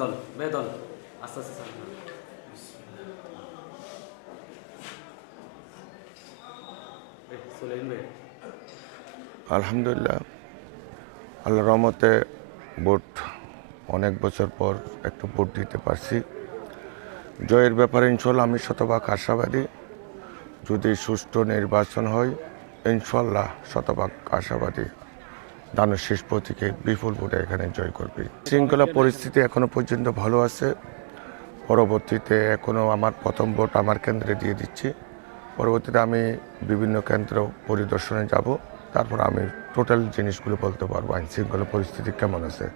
দল দল আস্তে আস্তে আলহামদুলিল্লাহ, আল্লাহর রহমতে ভোট অনেক বছর পর একটু ভোট দিতে পারছি। জয়ের ব্যাপারে ইনশাল্লাহ আমি শতভাগ আশাবাদী। যদি সুষ্ঠু নির্বাচন হয় ইনশাল্লাহ শতভাগ আশাবাদী দানের শেষ প্রতীকে বিপুল ভোটে এখানে জয় করবে। শৃঙ্খলা পরিস্থিতি এখনো পর্যন্ত ভালো আছে। পরবর্তীতে এখনও আমার প্রথম ভোট আমার কেন্দ্রে দিয়ে দিচ্ছি। পরবর্তীতে আমি বিভিন্ন কেন্দ্র পরিদর্শনে যাব, তারপর আমি টোটাল জিনিসগুলো বলতে পারবো আইন শৃঙ্খলা পরিস্থিতি কেমন আছে।